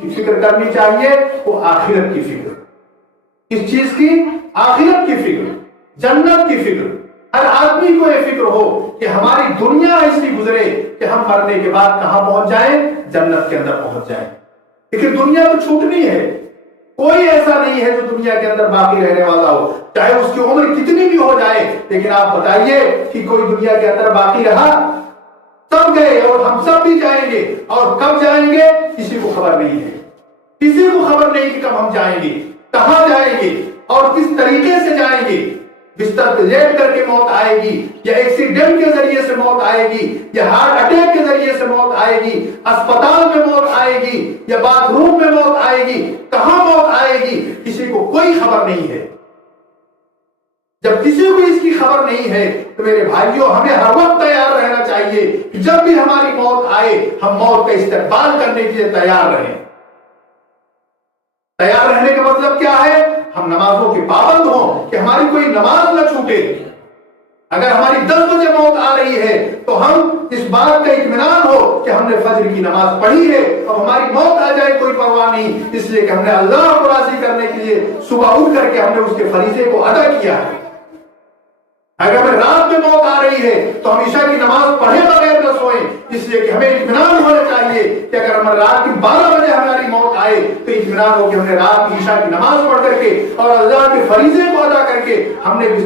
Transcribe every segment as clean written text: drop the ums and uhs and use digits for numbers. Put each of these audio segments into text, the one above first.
کی فکر کرنی چاہیے وہ آخرت کی فکر. کس چیز کی؟ آخرت کی فکر، جنت کی فکر. ہر آدمی کو یہ فکر ہو کہ ہماری دنیا ایسی گزرے کہ ہم مرنے کے بعد کہاں پہنچ جائیں؟ جنت کے اندر پہنچ جائیں. لیکن دنیا تو چھوٹنی ہے، کوئی ایسا نہیں ہے جو دنیا کے اندر باقی رہنے والا ہو، چاہے اس کی عمر کتنی بھی ہو جائے. لیکن آپ بتائیے کہ کوئی دنیا کے اندر باقی رہا؟ سب گئے اور ہم سب بھی جائیں گے. اور کب جائیں گے کسی کو خبر نہیں ہے. کسی کو خبر نہیں کہ کب ہم جائیں گے، کہاں جائیں گے اور کس طریقے سے جائیں گے. بستر پہ لیٹ کر کے موت آئے گی، یا ایکسیڈنٹ کے ذریعے سے موت آئے گی، یا ہارٹ اٹیک کے ذریعے سے موت آئے گی، اسپتال میں موت آئے گی، یا باتھ روم میں موت آئے گی. کہاں موت آئے گی کسی کو کوئی خبر نہیں ہے. جب کسی کو اس کی خبر نہیں ہے تو میرے بھائیوں ہمیں ہر وقت تیار رہنا چاہیے کہ جب بھی ہماری موت آئے ہم موت کا استقبال کرنے کے لیے تیار رہیں. تیار رہنے کا مطلب کیا ہے؟ ہم نمازوں کے پابند ہوں کہ ہماری کوئی نماز نہ چھوٹے. اگر ہماری 10 بجے موت آ رہی ہے تو ہم اس بات کا اطمینان ہو کہ ہم نے فجر کی نماز پڑھی ہے. اب ہماری موت آ جائے کوئی پرواہ نہیں، اس لیے کہ ہم نے اللہ کو راضی کرنے کے لیے صبح اٹھ کر کے ہم نے اس کے فریضے کو ادا کیا ہے. اگر ہمیں رات میں موت آ رہی ہے تو ہم عشاء کی نماز پڑھے بغیر نہ سوئیں، اس لیے کہ ہمیں اطمینان ہونا چاہیے کہ اگر ہمیں رات کی 12 بجے ہماری موت آئے تو اطمینان ہو کہ ہم نے رات کی عشاء کی نماز پڑھ کر کے اور اللہ کے فریضے کو ادا کر کے ہم نے میں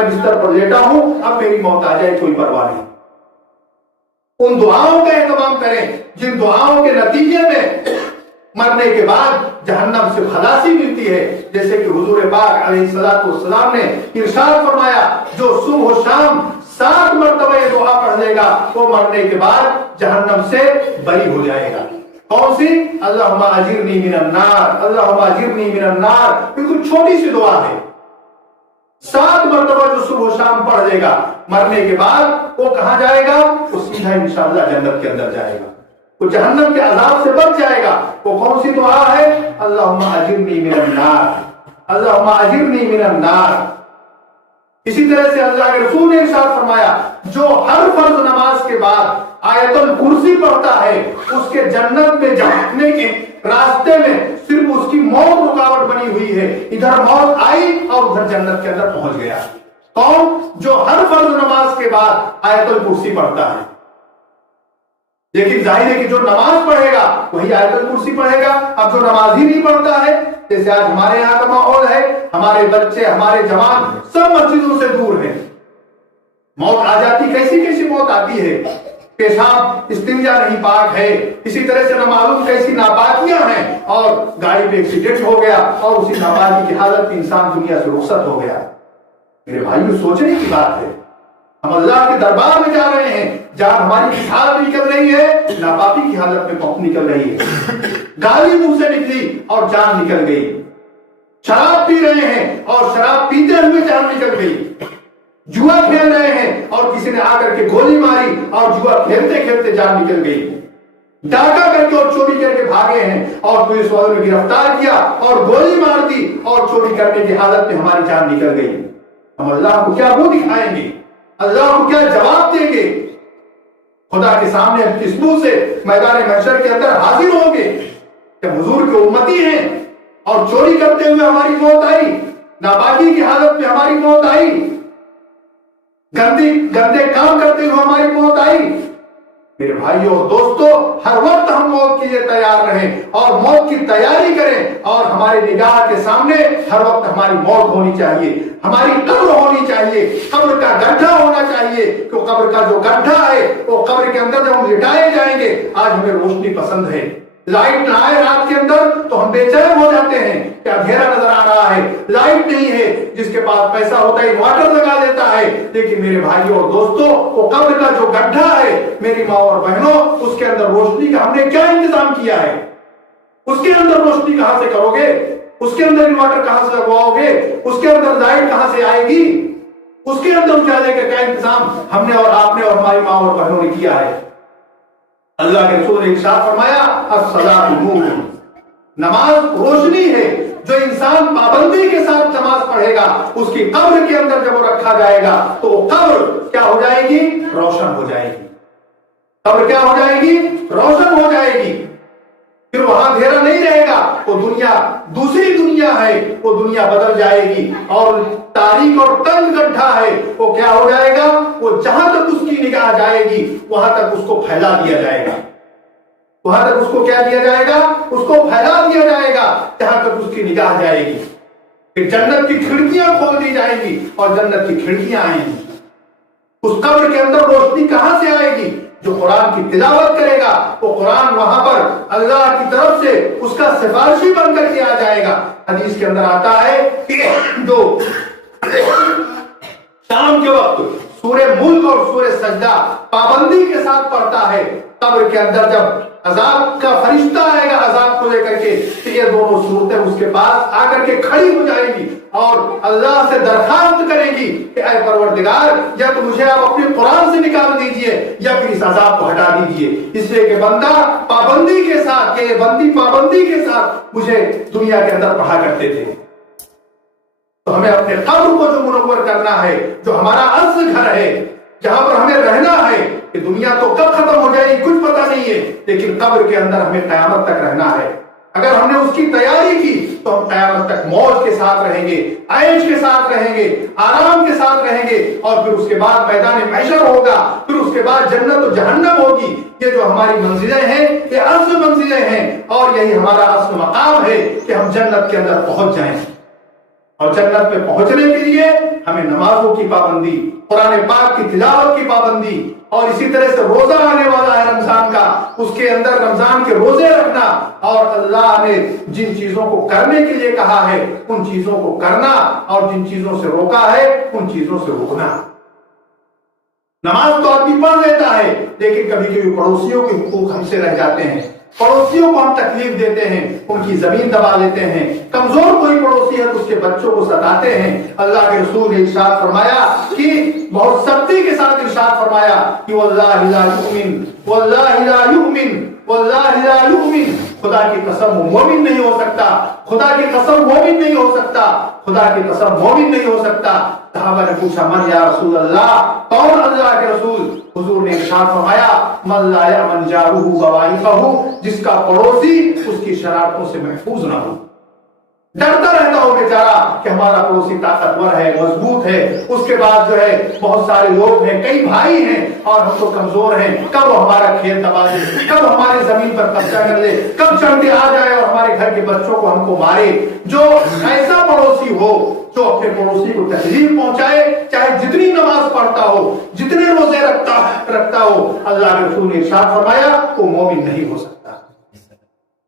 بستر پر لیٹا ہوں، اب میری موت آ جائے کوئی پرواہ نہیں. ان دعاؤں کا اہتمام کریں جن دعاؤں کے نتیجے میں مرنے کے بعد جہنم سے خلاصی ملتی ہے. جیسے کہ حضور پاک علیہ الصلوۃ والسلام نے ارشاد فرمایا جو صبح و شام 7 مرتبہ یہ دعا پڑھ لے گا وہ مرنے کے بعد جہنم سے بری ہو جائے گا. کون سی؟ اللہم اجرنی من النار، اللہم اجرنی من النار. بالکل چھوٹی سی دعا ہے. 7 مرتبہ جو صبح و شام پڑھ لے گا مرنے کے بعد وہ کہاں جائے گا؟ وہ سیدھا انشاءاللہ جنت کے اندر جائے گا، وہ جہنم کے عذاب سے بچ جائے گا. وہ کون سی دعا ہے؟ اللہم اجرنی من النار، اللہم اجرنی من النار. اسی طرح سے اللہ کے رسول نے ارشاد فرمایا جو ہر فرض نماز کے بعد آیت الکرسی پڑھتا ہے اس کے جنت میں جانے کے راستے میں صرف اس کی موت رکاوٹ بنی ہوئی ہے. ادھر موت آئی اور ادھر جنت کے اندر پہنچ گیا. کون؟ جو ہر فرض نماز کے بعد آیت الکرسی پڑھتا ہے. لیکن ظاہر ہے کہ جو نماز پڑھے گا وہی آیت الکرسی پڑھے گا. اب جو نماز ہی نہیں پڑھتا ہے، جیسے آج ہمارے یہاں کا ماحول ہے، ہمارے بچے ہمارے جوان سب مسجدوں سے دور ہیں. موت آ جاتی، کیسی کیسی موت آتی ہے. پیشاب استنجا نہیں پاک ہے، اسی طرح سے نہ معلوم کیسی ناپاکیاں ہیں، اور گاڑی پہ ایکسیڈنٹ ہو گیا اور اسی ناپاکی کی حالت میں انسان دنیا سے رخصت ہو گیا. میرے بھائیو سوچنے کی بات ہے. ہم اللہ کے دربار میں جا رہے ہیں جہاں ہماری حالت نکل رہی ہے، ناپاکی کی حالت میں موت نکل رہی ہے. گالی منہ سے نکلی اور جان نکل گئی. شراب پی رہے ہیں اور شراب پیتے ہوئے جان نکل گئی. جوا کھیل رہے ہیں اور کسی نے آ کر کے گولی ماری اور جوا کھیلتے کھیلتے جان نکل گئی. ڈاکہ کر کے اور چوری کر کے بھاگے ہیں اور پولیس والوں نے گرفتار کیا اور گولی مار دی اور چوری کرنے کی حالت میں ہماری جان نکل گئی. ہم اللہ کو کیا منہ دکھائیں گے؟ اللہ کو کیا جواب دیں گے؟ خدا کے سامنے ہم کس منہ سے میدان محشر کے اندر حاضر ہوں گے کہ حضور کے امتی ہیں اور چوری کرتے ہوئے ہماری موت آئی، ناپاکی کی حالت میں ہماری موت آئی، گندے کام کرتے ہوئے ہماری موت آئی. میرے بھائیوں اور دوستو، ہر وقت ہم موت کے لیے تیار رہیں اور موت کی تیاری کریں، اور ہمارے نگاہ کے سامنے ہر وقت ہماری موت ہونی چاہیے، ہماری قبر ہونی چاہیے، قبر کا گڈھا ہونا چاہیے. کہ قبر کا جو گڈھا ہے وہ قبر کے اندر جب ہم لٹائے جائیں گے. آج ہمیں روشنی پسند ہے، لائٹ نہ آئے رات کے اندر تو ہم بے چین ہو جاتے ہیں کہ اندھیرا نظر آ رہا ہے، لائٹ نہیں ہے. جس کے پاس پیسہ ہوتا ہے انورٹر لگا دیتا ہے. لیکن میرے بھائیوں اور دوستوں، وہ قبر کا جو گڈھا ہے میری ماں اور بہنوں، اس کے اندر روشنی کا ہم نے کیا انتظام کیا ہے؟ اس کے اندر روشنی کہاں سے کرو گے؟ اس کے اندر انورٹر کہاں سے لگواؤ گے؟ اس کے اندر لائٹ کہاں سے آئے گی؟ اس کے اندر اجالے کا کیا انتظام ہم نے اور آپ نے اور ہماری ماں اور بہنوں نے کیا ہے؟ اللہ کے رسول نے ارشاد فرمایا الصلاۃ نور، نماز روشنی ہے. جو انسان پابندی کے ساتھ نماز پڑھے گا اس کی قبر کے اندر جب وہ رکھا جائے گا تو وہ قبر کیا ہو جائے گی؟ روشن ہو جائے گی. قبر کیا ہو جائے گی؟ روشن ہو جائے گی. फिर वहां अंधेरा नहीं रहेगा, वो दुनिया दूसरी दुनिया है, वो दुनिया बदल जाएगी और तारीख और तंग गड्ढा है, वो क्या हो जाएगा, वो जहां तक उसकी निगाह जाएगी वहां तक उसको फैला दिया जाएगा, वहां तक उसको क्या दिया जाएगा, उसको फैला दिया जाएगा जहां तक उसकी निगाह जाएगी। फिर जन्नत की खिड़कियां खोल दी जाएंगी और जन्नत की खिड़कियां आएंगी। उस कब्र के अंदर रोशनी कहां से आएगी, जो कुरान की तिलावत करेगा वो कुरान वहां पर अल्लाह की तरफ से उसका सिफारिशी बन करके आ जाएगा। हदीस के अंदर आता है कि जो शाम के वक्त सूरे मुल्क और सूरे सजदा पाबंदी के साथ पढ़ता है, कब्र के अंदर जब अजाब का फरिश्ता आएगा अजाब को लेकर के, तो ये दोनों सूरतें उसके पास आकर के खड़ी हो जाएंगी और अल्लाह से दरखास्त करेंगी कि ऐ परवरदिगार, या तो मुझे आप अपने कुरान से निकाल दीजिए या फिर इस अजाब को हटा दीजिए, इसलिए कि बंदा पाबंदी के साथ, ये बंदी पाबंदी के साथ मुझे दुनिया के अंदर पढ़ा करते थे। तो हमें अपने कब्र को जो मुनव्वर करना है, जो हमारा असल घर है, जहां पर हमें रहना है, कि दुनिया तो कब खत्म हो जाएगी कुछ पता नहीं है, लेकिन कब्र के अंदर हमें कयामत तक रहना है। अगर हमने उसकी तैयारी की तो हम कयामत तक मौज के साथ रहेंगे, ऐश के साथ रहेंगे, आराम के साथ रहेंगे, और फिर उसके बाद मैदान महशर होगा, फिर उसके बाद जन्नत और जहन्नम होगी। ये जो हमारी मंजिलें हैं ये असल मंजिलें हैं और यही हमारा असल मकाम है कि हम जन्नत के अंदर पहुंच जाएं। और जन्नत पे पहुंचने के लिए हमें नमाजों की पाबंदी, कुरान पाक की तिलावत की पाबंदी, और इसी तरह से रोजा आने वाला है रमजान का, उसके अंदर रमजान के रोजे रखना, और अल्लाह ने जिन चीजों को करने के लिए कहा है उन चीजों को करना, और जिन चीजों से रोका है उन चीजों से रोकना। नमाज तो आदमी पढ़ लेता है, लेकिन कभी कभी पड़ोसियों के हुकूक हमसे रह जाते हैं, पड़ोसियों को हम तकलीफ देते हैं, उनकी जमीन दबा लेते हैं, कमजोर कोई पड़ोसी है तो उसके बच्चों को सताते हैं। अल्लाह के रसूल ने इरशाद फरमाया कि बहुत सख्ती के साथ इरशाद फरमाया कि वल्लाहि ला युमिन, वल्लाहि ला युमिन, वल्लाहि ला युमिन, खुदा की कसम वो मोमिन नहीं हो सकता, खुदा की कसम मोमिन नहीं हो सकता, खुदा की कसम मोमिन नहीं हो सकता। सहाबा ने पूछा मन या रसूल अल्लाह, कौन अल्लाह के रसूल? हुजूर ने इरशाद फरमाया मन ला यमन जारुहु बवाइफहु, जिसका पड़ोसी उसकी शरारतों से महफूज ना हो, डरता रहता हो बेचारा कि हमारा पड़ोसी ताकतवर है, मजबूत है, उसके बाद जो है बहुत सारे लोग हैं, कई भाई हैं और हम तो कमजोर हैं, कब वो हमारा खेत दबा दे, कब हमारी जमीन पर कब्जा कर ले, कब चढ़ के आ जाए और हमारे घर के बच्चों को हमको मारे। जो ऐसा पड़ोसी हो जो अपने पड़ोसी को तकलीफ पहुंचाए, चाहे जितनी नमाज पढ़ता हो, जितने रोजे रखता हो, अल्लाह के रसूल ने इरशाद फरमाया वो मोमिन नहीं हो सकता।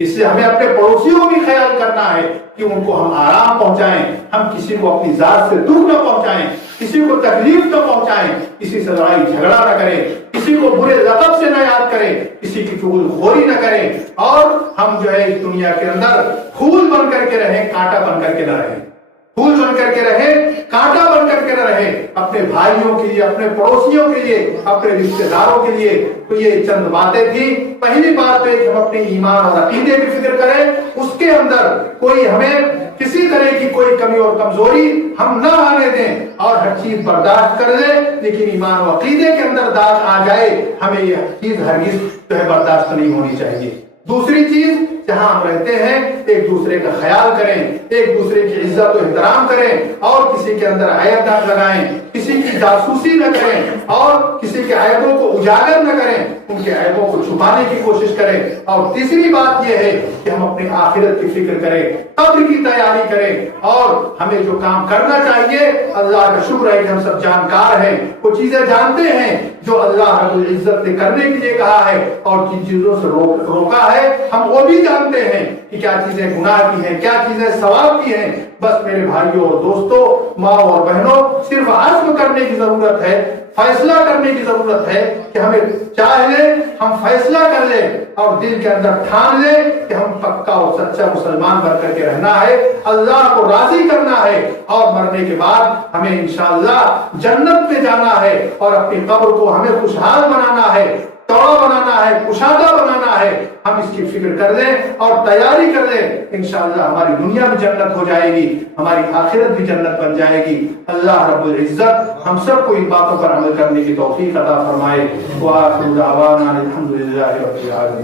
इसलिए हमें अपने पड़ोसियों को भी ख्याल करना है कि उनको हम आराम पहुंचाएं, हम किसी को अपनी जात से दुख न पहुंचाएं, किसी को तकलीफ न पहुंचाएं, किसी से लड़ाई झगड़ा न करें, किसी को बुरे लक़ब से न याद करें, किसी की चुगलखोरी न करें, और हम जो है इस दुनिया के अंदर फूल बन करके रहें, कांटा बन करके न रहें, फूल बन करके रहे, कांटा बन करके न रहे, अपने भाइयों के लिए, अपने पड़ोसियों के लिए, अपने रिश्तेदारों के लिए। तो ये चंद बातें थी। पहली बात तो हम अपने ईमान और अकीदे की फिक्र करें, उसके अंदर कोई हमें किसी तरह की कोई कमी और कमजोरी हम न आने दें और हर चीज बर्दाश्त कर लें, लेकिन ईमान और अकीदे के अंदर दाग आ जाए, हमें यह चीज हरगिज जो है बर्दाश्त नहीं होनी चाहिए। दूसरी चीज, जहां हम रहते हैं एक दूसरे का ख्याल करें, एक दूसरे की इज्जत और एहतराम करें, और किसी के अंदर ऐब न लगाएं, किसी की जासूसी न करें, और किसी के ऐबों को उजागर न करें, उनके ऐबों को छुपाने की कोशिश करें। और तीसरी बात यह है कि हम अपने आखिरत की फिक्र करें, कब्र की तैयारी करें, और हमें जो काम करना चाहिए, अल्लाह का शुक्र है कि हम सब जानकार हैं, वो चीजें जानते हैं जो अल्लाह रब्बुल इज्जत ने करने के लिए कहा है, और जिन चीजों से रोका है हम वो भी जानते हैं कि क्या चीजें गुनाह की हैं, क्या चीजें सवाब की हैं। बस मेरे भाइयों और दोस्तों, माँ और बहनों, सिर्फ आज़्म करने की जरूरत है, फैसला करने की जरूरत है कि हमें चाह ले, हम फैसला कर ले और दिल के अंदर ठान ले कि हम पक्का और सच्चा मुसलमान बन करके रहना है, अल्लाह को राजी करना है, और मरने के बाद हमें इंशाअल्लाह जन्नत में जाना है, और अपनी कब्र को हमें खुशहाल बनाना है, चौड़ा बनाना है, कुशादा बनाना है। हम इसकी फिक्र कर लें और तैयारी कर लें, इंशाअल्लाह हमारी दुनिया भी जन्नत हो जाएगी, हमारी आखिरत भी जन्नत बन जाएगी। अल्लाह रब्बुल इज्जत हम सबको इन बातों पर अमल करने की तौफीक अता फरमाए। व आखिरु दावाना अल्हम्दुलिल्लाहि रब्बिल आलमीन।